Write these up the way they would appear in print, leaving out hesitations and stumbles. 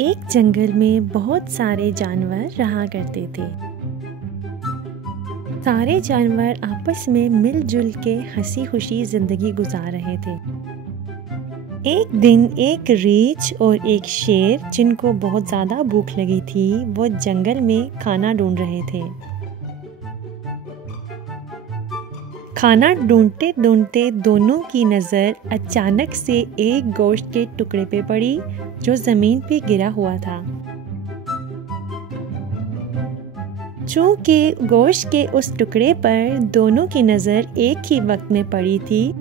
एक जंगल में बहुत सारे जानवर रहा करते थे। सारे जानवर आपस में मिलजुल के हंसी खुशी जिंदगी गुजार रहे थे। एक दिन एक रीछ और एक शेर, जिनको बहुत ज़्यादा भूख लगी थी, वो जंगल में खाना ढूंढ रहे थे। खाना ढूंढते ढूंढते दोनों की नज़र अचानक से एक गोश्त के टुकड़े पे पड़ी जो ज़मीन पे गिरा हुआ था। चूंकि गोश्त के उस टुकड़े पर दोनों की नज़र एक ही वक्त में पड़ी थी,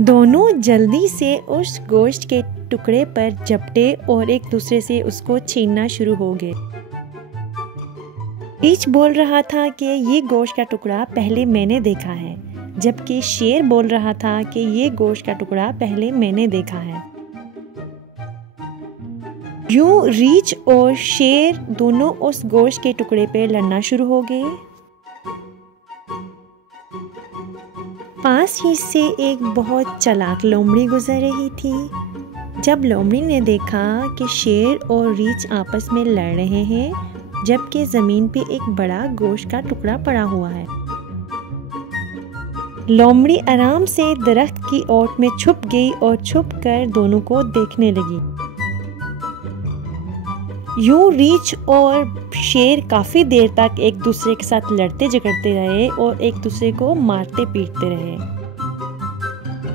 दोनों जल्दी से उस गोश्त के टुकड़े पर झपटे और एक दूसरे से उसको छीनना शुरू हो गए। रीछ बोल रहा था कि ये गोश्त का टुकड़ा पहले मैंने देखा है, जबकि शेर बोल रहा था कि ये गोश्त का टुकड़ा पहले मैंने देखा है। यूं रीछ और शेर दोनों उस गोश्त के टुकड़े पे लड़ना शुरू हो गए। पास ही से एक बहुत चालाक लोमड़ी गुजर रही थी। जब लोमड़ी ने देखा कि शेर और रीछ आपस में लड़ रहे हैं, जबकि जमीन पे एक बड़ा गोश्त का टुकड़ा पड़ा हुआ है, लोमड़ी आराम से दरख्त की ओट में छुप गई और छुप कर दोनों को देखने लगी। यूं रीछ और शेर काफी देर तक एक दूसरे के साथ लड़ते झगड़ते रहे और एक दूसरे को मारते पीटते रहे।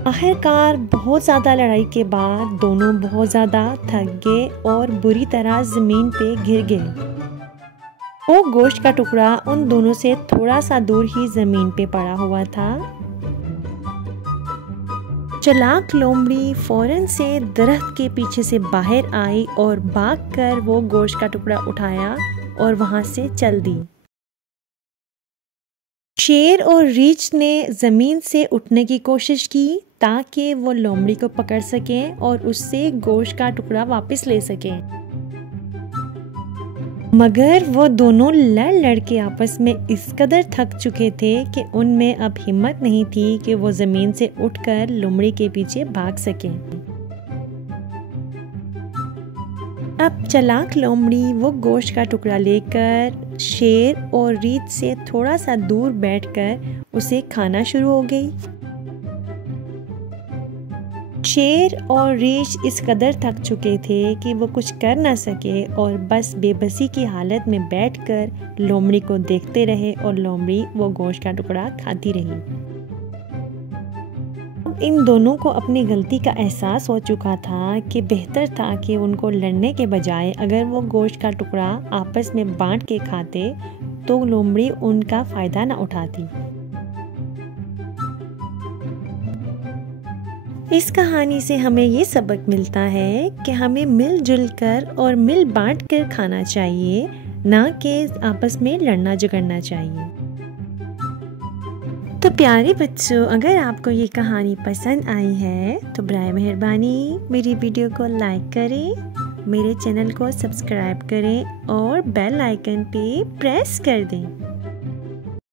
आखिरकार बहुत ज्यादा लड़ाई के बाद दोनों बहुत ज्यादा थक गए और बुरी तरह जमीन पे गिर गए। वो गोश्त का टुकड़ा उन दोनों से थोड़ा सा दूर ही जमीन पे पड़ा हुआ था। चालाक लोमड़ी फौरन से दरख्त के पीछे से बाहर आई और भागकर वो गोश्त का टुकड़ा उठाया और वहां से चल दी। शेर और रीछ ने जमीन से उठने की कोशिश की ताकि वो लोमड़ी को पकड़ सकें और उससे गोश्त का टुकड़ा वापस ले सकें, मगर वो दोनों लड़ लड़ के आपस में इस कदर थक चुके थे कि उनमें अब हिम्मत नहीं थी कि वो जमीन से उठकर लोमड़ी के पीछे भाग सकें। अब चालाक लोमड़ी वो गोश्त का टुकड़ा लेकर शेर और रीछ से थोड़ा सा दूर बैठकर उसे खाना शुरू हो गई। शेर और रीछ इस कदर थक चुके थे कि वो कुछ कर ना सके और बस बेबसी की हालत में बैठकर लोमड़ी को देखते रहे और लोमड़ी वो गोश्त का टुकड़ा खाती रही। अब इन दोनों को अपनी गलती का एहसास हो चुका था कि बेहतर था कि उनको लड़ने के बजाय अगर वो गोश्त का टुकड़ा आपस में बांट के खाते तो लोमड़ी उनका फायदा ना उठाती। इस कहानी से हमें ये सबक मिलता है कि हमें मिलजुल कर और मिल बांट कर खाना चाहिए, ना कि आपस में लड़ना झगड़ना चाहिए। तो प्यारे बच्चों, अगर आपको ये कहानी पसंद आई है तो बराए मेहरबानी मेरी वीडियो को लाइक करें, मेरे चैनल को सब्सक्राइब करें और बेल आइकन पे प्रेस कर दें।